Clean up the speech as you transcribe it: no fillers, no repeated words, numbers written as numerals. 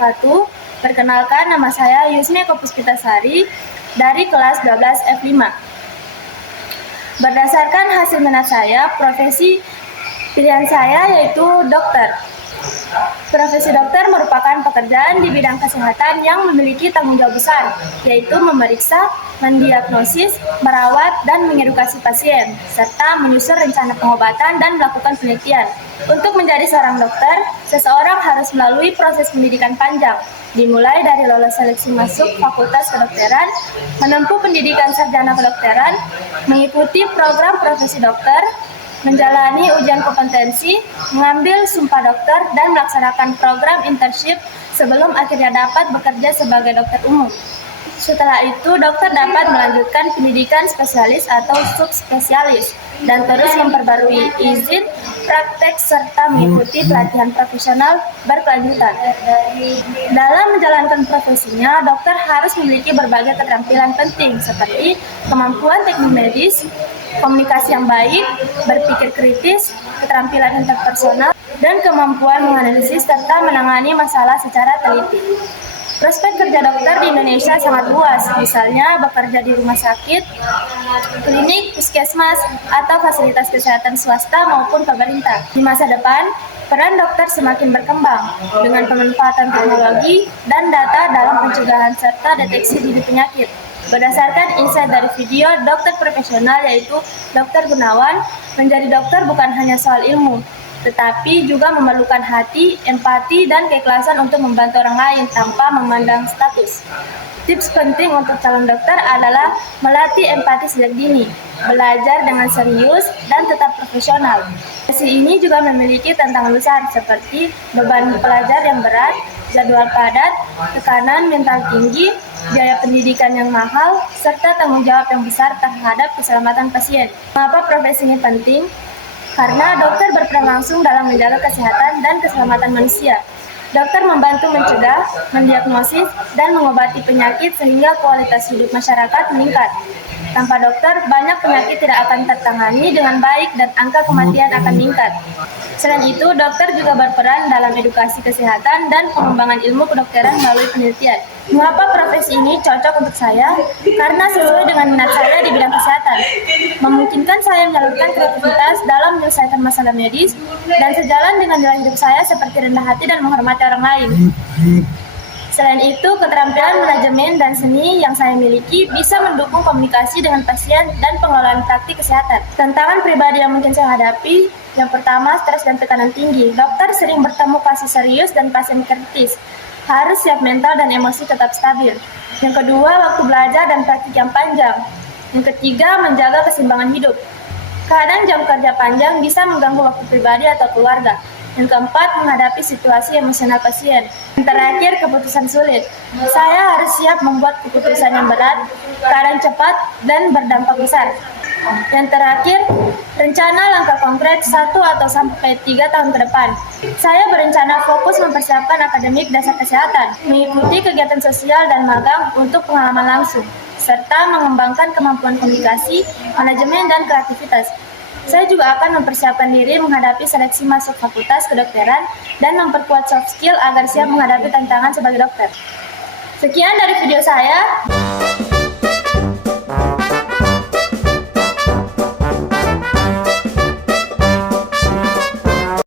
wabarakatuh. Perkenalkan, nama saya Yusmi Eko Puspitasari dari kelas 12 F5. Berdasarkan hasil minat saya, profesi pilihan saya yaitu dokter. Profesi dokter merupakan pekerjaan di bidang kesehatan yang memiliki tanggung jawab besar, yaitu memeriksa, mendiagnosis, merawat, dan mengedukasi pasien, serta menyusun rencana pengobatan dan melakukan penelitian. Untuk menjadi seorang dokter, seseorang harus melalui proses pendidikan panjang, dimulai dari lolos seleksi masuk Fakultas Kedokteran, menempuh pendidikan sarjana kedokteran, mengikuti program profesi dokter, menjalani ujian kompetensi, mengambil sumpah dokter, dan melaksanakan program internship sebelum akhirnya dapat bekerja sebagai dokter umum. Setelah itu, dokter dapat melanjutkan pendidikan spesialis atau subspesialis dan terus memperbarui izin praktek serta mengikuti pelatihan profesional berkelanjutan. Dalam menjalankan profesinya, dokter harus memiliki berbagai keterampilan penting seperti kemampuan teknik medis, komunikasi yang baik, berpikir kritis, keterampilan interpersonal, dan kemampuan menganalisis serta menangani masalah secara teliti. Prospek kerja dokter di Indonesia sangat luas, misalnya bekerja di rumah sakit, klinik, puskesmas, atau fasilitas kesehatan swasta maupun pemerintah. Di masa depan, peran dokter semakin berkembang dengan pemanfaatan teknologi dan data dalam pencegahan serta deteksi dini penyakit. Berdasarkan insight dari video dokter profesional yaitu Dr. Gunawan, menjadi dokter bukan hanya soal ilmu, tetapi juga memerlukan hati, empati, dan keikhlasan untuk membantu orang lain tanpa memandang status. Tips penting untuk calon dokter adalah melatih empati sejak dini, belajar dengan serius, dan tetap profesional. Profesi ini juga memiliki tantangan besar seperti beban pelajar yang berat, jadwal padat, tekanan mental tinggi, biaya pendidikan yang mahal, serta tanggung jawab yang besar terhadap keselamatan pasien. Mengapa profesi ini penting? Karena dokter berperan langsung dalam menjaga kesehatan dan keselamatan manusia. Dokter membantu mencegah, mendiagnosis, dan mengobati penyakit sehingga kualitas hidup masyarakat meningkat. Tanpa dokter, banyak penyakit tidak akan tertangani dengan baik dan angka kematian akan meningkat. Selain itu, dokter juga berperan dalam edukasi kesehatan dan pengembangan ilmu kedokteran melalui penelitian. Mengapa profesi ini cocok untuk saya? Karena sesuai dengan minat saya di bidang kesehatan. Memungkinkan saya menyalurkan kreativitas dalam menyelesaikan masalah medis dan sejalan dengan nilai hidup saya seperti rendah hati dan menghormati orang lain. Selain itu, keterampilan manajemen dan seni yang saya miliki bisa mendukung komunikasi dengan pasien dan pengelolaan praktik kesehatan. Tantangan pribadi yang mungkin saya hadapi, yang pertama, stres dan tekanan tinggi. Dokter sering bertemu kasus serius dan pasien kritis. Harus siap mental dan emosi tetap stabil. Yang kedua, waktu belajar dan praktik yang panjang. Yang ketiga, menjaga keseimbangan hidup. Kadang jam kerja panjang bisa mengganggu waktu pribadi atau keluarga. Yang keempat, menghadapi situasi emosional pasien. Yang terakhir, keputusan sulit. Saya harus siap membuat keputusan yang berat, kadang cepat, dan berdampak besar. Yang terakhir, rencana langkah konkret 1 atau sampai 3 tahun ke depan. Saya berencana fokus mempersiapkan akademik dasar kesehatan, mengikuti kegiatan sosial dan magang untuk pengalaman langsung, serta mengembangkan kemampuan komunikasi, manajemen, dan kreativitas. Saya juga akan mempersiapkan diri menghadapi seleksi masuk Fakultas Kedokteran dan memperkuat soft skill agar siap menghadapi tantangan sebagai dokter. Sekian dari video saya.